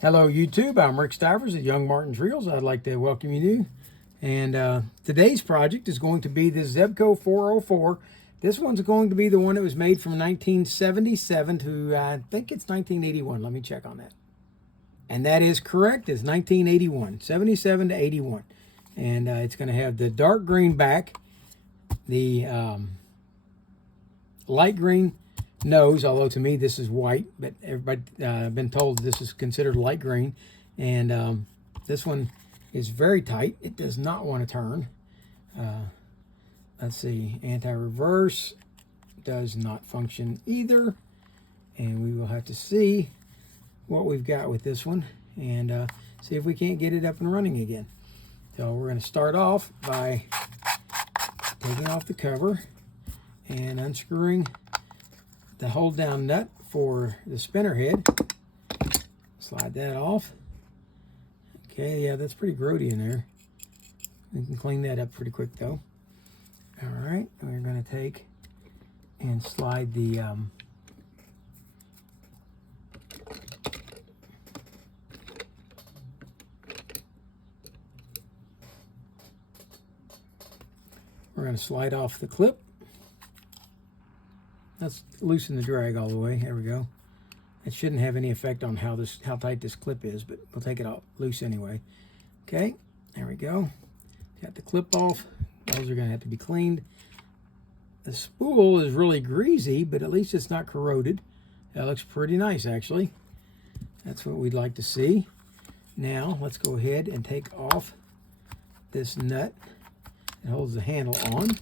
Hello YouTube, I'm Rick Stivers at YoungMartin'sReels. I'd like to welcome you. And today's project is going to be the Zebco 404. This one's going to be the one that was made from 1977 to I think it's 1981. Let me check on that. And that is correct, it's 1981, 77 to 81. And it's going to have the dark green back, the light green nose, although to me this is white, but everybody been told this is considered light green. And this one is very tight. It does not want to turn. Let's see, anti-reverse does not function either, and we will have to see what we've got with this one and see if we can't get it up and running again. So we're going to start off by taking off the cover and unscrewing the hold down nut for the spinner head. Slide that off. Okay, yeah, that's pretty grody in there. We can clean that up pretty quick though. All right, we're going to take and slide the we're going to slide off the clip. Let's loosen the drag all the way. There we go. It shouldn't have any effect on how tight this clip is, but we'll take it off loose anyway. Okay, there we go. Got the clip off. Those are going to have to be cleaned. The spool is really greasy, but at least it's not corroded. That looks pretty nice, actually. That's what we'd like to see. Now, let's go ahead and take off this nut that holds the handle on,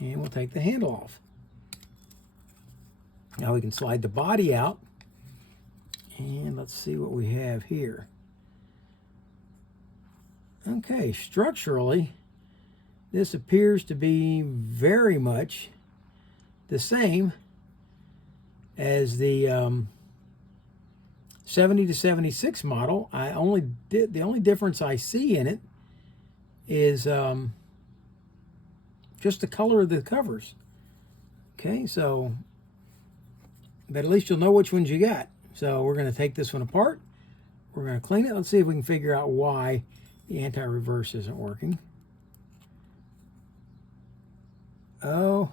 and we'll take the handle off. Now we can slide the body out, and let's see what we have here. Okay, structurally, this appears to be very much the same as the 70 to 76 model. The only difference I see in it is just the color of the covers. Okay, so but at least you'll know which ones you got. So we're going to take this one apart. We're going to clean it. Let's see if we can figure out why the anti-reverse isn't working. Oh,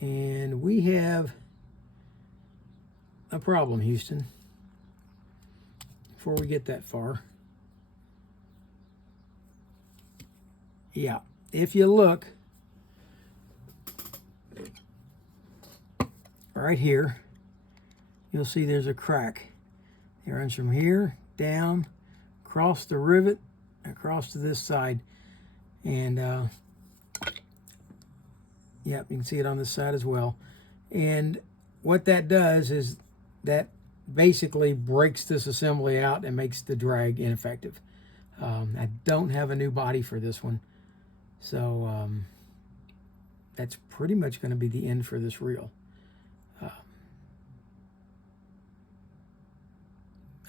and we have a problem, Houston, before we get that far. Yeah, if you look right here, you'll see there's a crack. It runs from here down, across the rivet, across to this side, and yep, you can see it on this side as well. And what that does is that basically breaks this assembly out and makes the drag ineffective. I don't have a new body for this one, so that's pretty much going to be the end for this reel.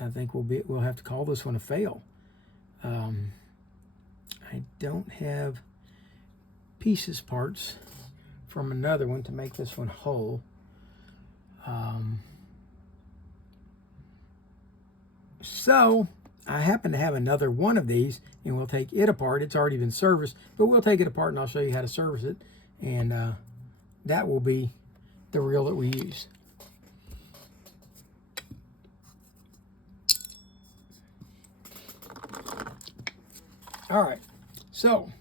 I think we'll have to call this one a fail. I don't have parts from another one to make this one whole. So I happen to have another one of these, and we'll take it apart. It's already been serviced, but we'll take it apart and I'll show you how to service it, and that will be the reel that we use. All right, so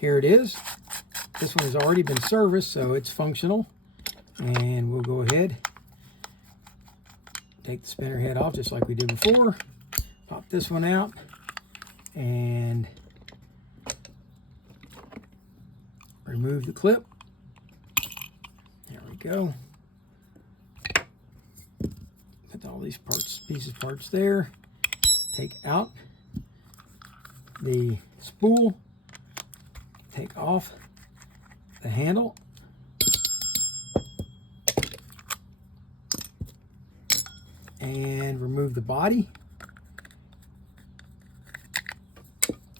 here it is. This one has already been serviced, so it's functional. And we'll go ahead, take the spinner head off just like we did before. Pop this one out, and remove the clip. There we go. Put all these parts there. Take out the spool, take off the handle, and remove the body.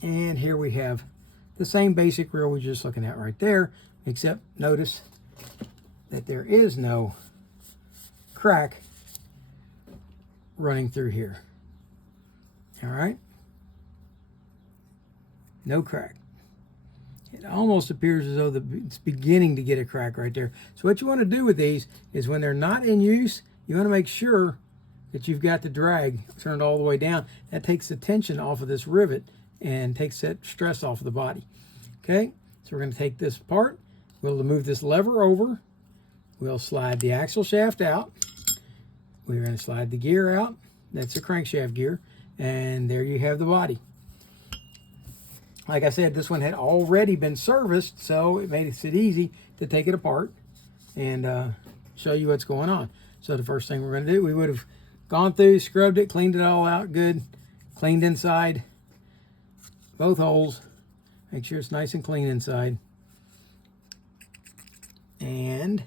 And here we have the same basic reel we were just looking at right there, except notice that there is no crack running through here. All right. No crack. It almost appears as though it's beginning to get a crack right there. So what you want to do with these is when they're not in use, you want to make sure that you've got the drag turned all the way down. That takes the tension off of this rivet and takes that stress off of the body. Okay, so we're going to take this apart. We'll move this lever over. We'll slide the axle shaft out. We're going to slide the gear out. That's the crankshaft gear. And there you have the body. Like I said, this one had already been serviced, so it made it easy to take it apart and show you what's going on. So the first thing we're going to do, we would have gone through, scrubbed it, cleaned it all out good, cleaned inside both holes. Make sure it's nice and clean inside. And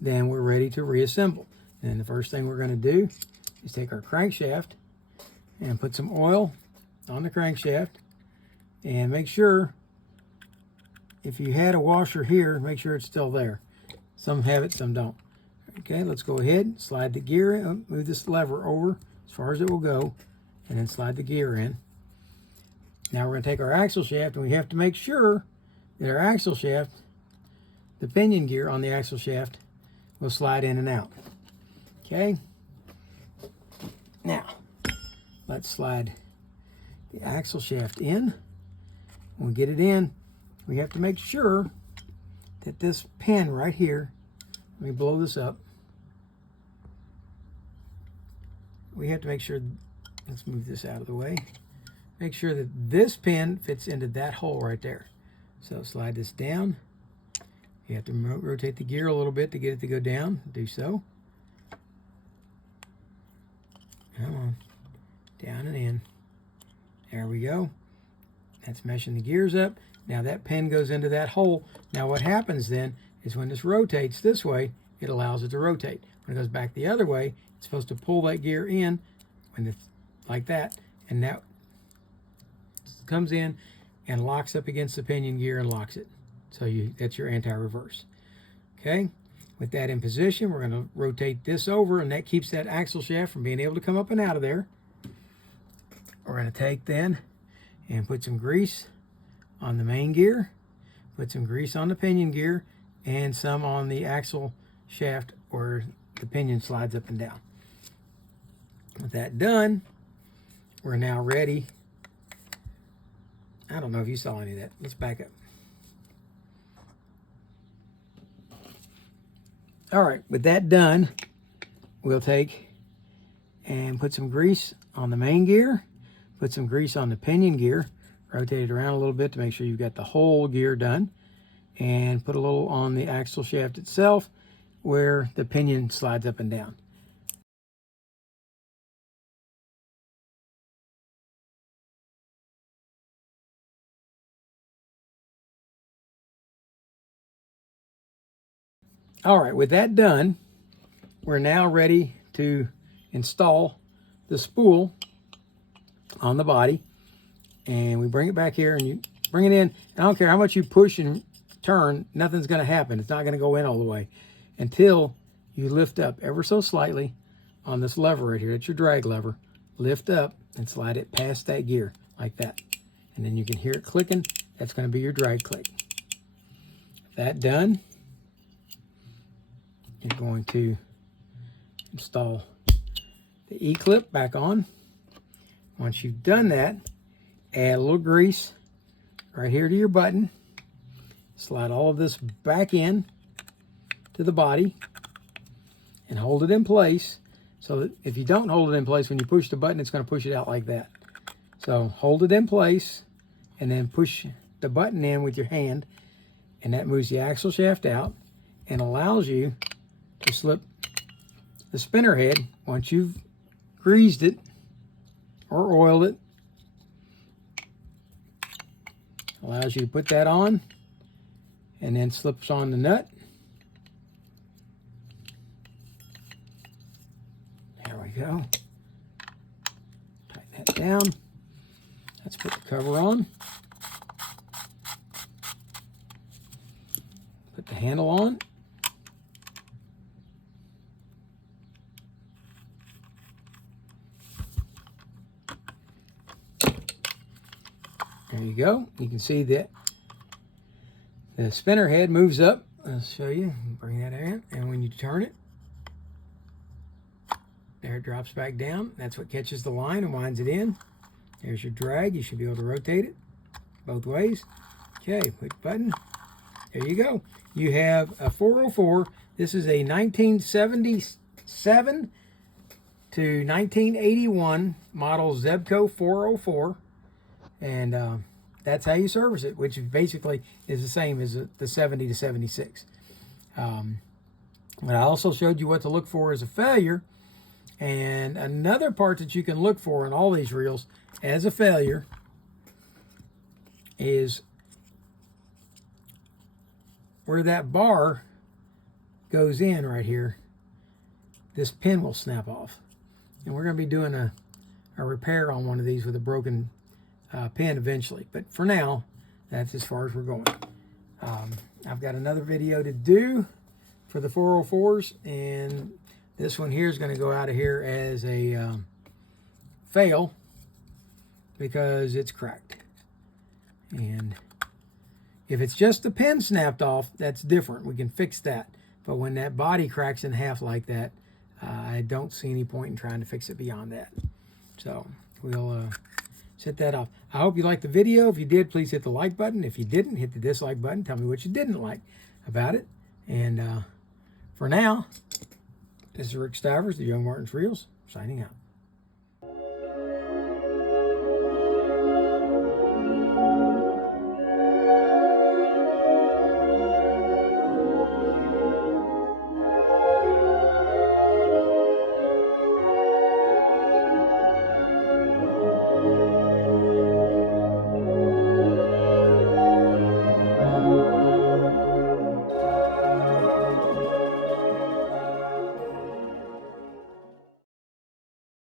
then we're ready to reassemble. And the first thing we're going to do is take our crankshaft and put some oil on the crankshaft. And make sure, if you had a washer here, make sure it's still there. Some have it, some don't. Okay, let's go ahead, slide the gear in, move this lever over as far as it will go, and then slide the gear in. Now we're going to take our axle shaft, and we have to make sure that our axle shaft, the pinion gear on the axle shaft, will slide in and out. Okay, now let's slide the axle shaft in. When we get it in, we have to make sure that this pin right here, let me blow this up. We have to make sure, let's move this out of the way. Make sure that this pin fits into that hole right there. So slide this down. You have to rotate the gear a little bit to get it to go down. Do so. Come on. Down and in. There we go. That's meshing the gears up. Now that pin goes into that hole. Now what happens then is when this rotates this way, it allows it to rotate. When it goes back the other way, it's supposed to pull that gear in when it's like that, and that comes in and locks up against the pinion gear and locks it. So that's your anti-reverse. Okay, with that in position, we're going to rotate this over, and that keeps that axle shaft from being able to come up and out of there. We're going to take then and put some grease on the main gear, put some grease on the pinion gear, and some on the axle shaft where the pinion slides up and down. With that done, we're now ready. I don't know if you saw any of that. Let's back up. All right, with that done, we'll take and put some grease on the main gear, put some grease on the pinion gear, rotate it around a little bit to make sure you've got the whole gear done, and put a little on the axle shaft itself where the pinion slides up and down. All right, with that done, we're now ready to install the spool on the body. And we bring it back here and you bring it in. I don't care how much you push and turn, nothing's going to happen. It's not going to go in all the way until you lift up ever so slightly on this lever right here. It's your drag lever. Lift up and slide it past that gear like that. And then you can hear it clicking. That's going to be your drag click. That done, you're going to install the E-clip back on. Once you've done that, add a little grease right here to your button. Slide all of this back in to the body and hold it in place so that if you don't hold it in place, when you push the button, it's going to push it out like that. So hold it in place and then push the button in with your hand, and that moves the axle shaft out and allows you to slip the spinner head once you've greased it or oiled it. Allows you to put that on and then slips on the nut. There we go. Tighten that down. Let's put the cover on. Put the handle on. There you go. You can see that the spinner head moves up. I'll show you. Bring that in. And when you turn it, there it drops back down. That's what catches the line and winds it in. There's your drag. You should be able to rotate it both ways. Okay, push the button. There you go. You have a 404. This is a 1977 to 1981 model Zebco 404. And that's how you service it, which basically is the same as the 70 to 76. But I also showed you what to look for as a failure. And another part that you can look for in all these reels as a failure is where that bar goes in right here. This pin will snap off. And we're going to be doing a repair on one of these with a broken pin eventually. But for now, that's as far as we're going. I've got another video to do for the 404s, and this one here is going to go out of here as a fail because it's cracked. And if it's just the pin snapped off, that's different. We can fix that. But when that body cracks in half like that, I don't see any point in trying to fix it beyond that. So we'll set that off. I hope you liked the video. If you did, please hit the like button. If you didn't, hit the dislike button. Tell me what you didn't like about it. And for now, this is Rick Stivers, the Young Martin's Reels, signing out.